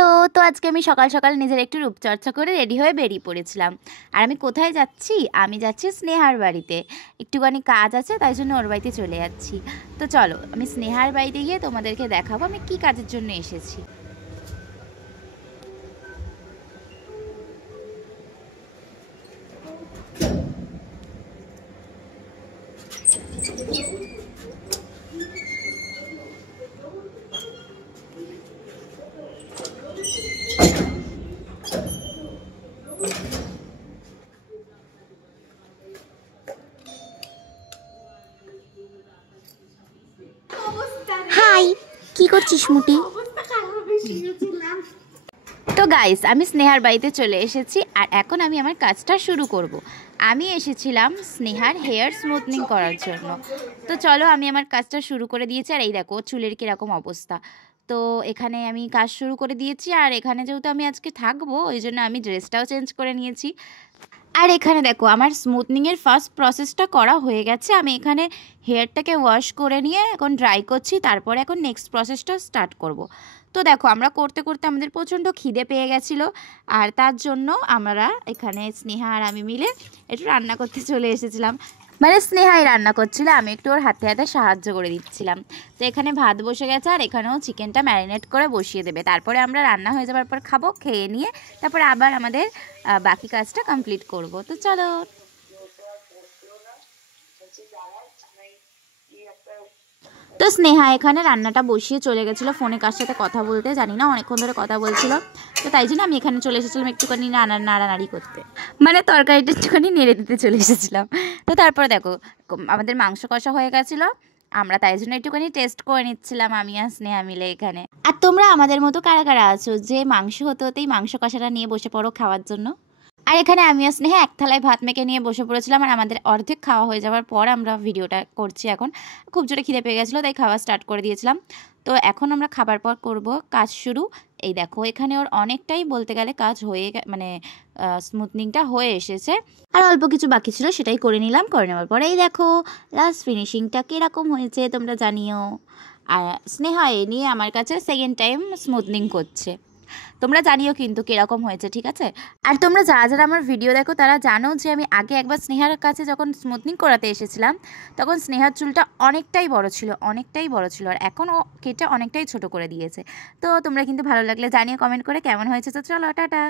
Hello. তো আজকে আমি সকাল সকাল নিজের একটু রূপচর্চা করে রেডি হয়ে বেরিয়ে পড়েছিলাম। আর আমি কোথায় যাচ্ছি? আমি যাচ্ছি স্নেহার বাড়িতে। একটুখানি কাজ আছে, তাই জন্য ওর বাড়িতে চলে যাচ্ছি। তো চলো আমি স্নেহার বাড়িতে গিয়ে তোমাদেরকে দেখাবো আমি কি কাজের জন্য এসেছি। হাই, কি করছিস মুটি? তো গাইস, আমি স্নেহার বাড়িতে চলে এসেছি আর এখন আমি আমার কাজটা শুরু করব। আমি এসেছিলাম স্নেহার হেয়ার স্মুথনিং করার জন্য। তো চলো আমি আমার কাজটা শুরু করে দিয়েছি। আর এই দেখো চুলের কীরকম অবস্থা। তো এখানে আমি কাজ শুরু করে দিয়েছি। আর এখানে যেহেতু আমি আজকে থাকবো, ওই জন্য আমি ড্রেসটাও চেঞ্জ করে নিয়েছি। আর এখানে দেখো আমার স্মুথনিংয়ের ফার্স্ট প্রসেসটা করা হয়ে গেছে। আমি এখানে হেয়ারটাকে ওয়াশ করে নিয়ে এখন ড্রাই করছি, তারপরে এখন নেক্সট প্রসেসটা স্টার্ট করব। তো দেখো আমরা করতে করতে আমাদের প্রচণ্ড খিদে পেয়ে গেছিলো, আর তার জন্য আমরা এখানে স্নেহা আর আমি মিলে একটু রান্না করতে চলে এসেছিলাম। মানে স্নেহাই রান্না করছিল, আমি একটু ওর হাতে হাতে সাহায্য করে দিচ্ছিলাম। তো এখানে ভাত বসে গেছে আর এখানেও চিকেনটা ম্যারিনেট করে বসিয়ে দেবে। তারপরে আমরা রান্না হয়ে যাওয়ার পর খাবো, খেয়ে নিয়ে তারপরে আবার আমাদের বাকি কাজটা কমপ্লিট করব। তো চলো। তো স্নেহা এখানে রান্নাটা বসিয়ে চলে গেছিলো ফোনে কার সাথে কথা বলতে, জানি না, অনেকক্ষণ ধরে কথা বলছিল। তো তাই জন্য আমি এখানে চলে এসেছিলাম একটুখানি নাড়ানাড়ি করতে, মানে তরকারিটা একটুখানি নেড়ে দিতে চলে এসেছিলাম। তো তারপরে দেখো আমাদের মাংস কষা হয়ে গেছিলো, আমরা তাই জন্য একটুখানি টেস্ট করে নিচ্ছিলাম আমি আর স্নেহা মিলে এখানে। আর তোমরা আমাদের মতো কারা কারা আছো যে মাংস হতে হতেই মাংস কষাটা নিয়ে বসে পড়ো খাওয়ার জন্য? আর এখানে আমি আর স্নেহা এক থালায় ভাত মেখে নিয়ে বসে পড়েছিলাম। আর আমাদের অর্ধেক খাওয়া হয়ে যাওয়ার পর আমরা ভিডিওটা করছি এখন। খুব জোরে খিদে পেয়ে গেছিলো, তাই খাওয়া স্টার্ট করে দিয়েছিলাম। তো এখন আমরা খাবার পর করব কাজ শুরু। এই দেখো এখানে ওর অনেকটাই বলতে গেলে কাজ হয়ে মানে স্মুথনিংটা হয়ে এসেছে। আর অল্প কিছু বাকি ছিল, সেটাই করে নিলাম। করে নেওয়ার পরে এই দেখো লাস্ট ফিনিশিংটা কীরকম হয়েছে তোমরা জানিও। আর স্নেহা এ নিয়ে আমার কাছে সেকেন্ড টাইম স্মুথনিং করছে। তোমরা জানিও কিন্তু কীরকম হয়েছে, ঠিক আছে? আর তোমরা যারা যারা আমার ভিডিও দেখো তারা জানো যে আমি আগে একবার স্নেহার কাছে যখন স্মুথনিং করাতে এসেছিলাম, তখন স্নেহার চুলটা অনেকটাই বড় ছিল আর এখন ও কেটে অনেকটাই ছোট করে দিয়েছে। তো তোমরা কিন্তু ভালো লাগলে জানিও কমেন্ট করে কেমন হয়েছে। তো চলো টাটা।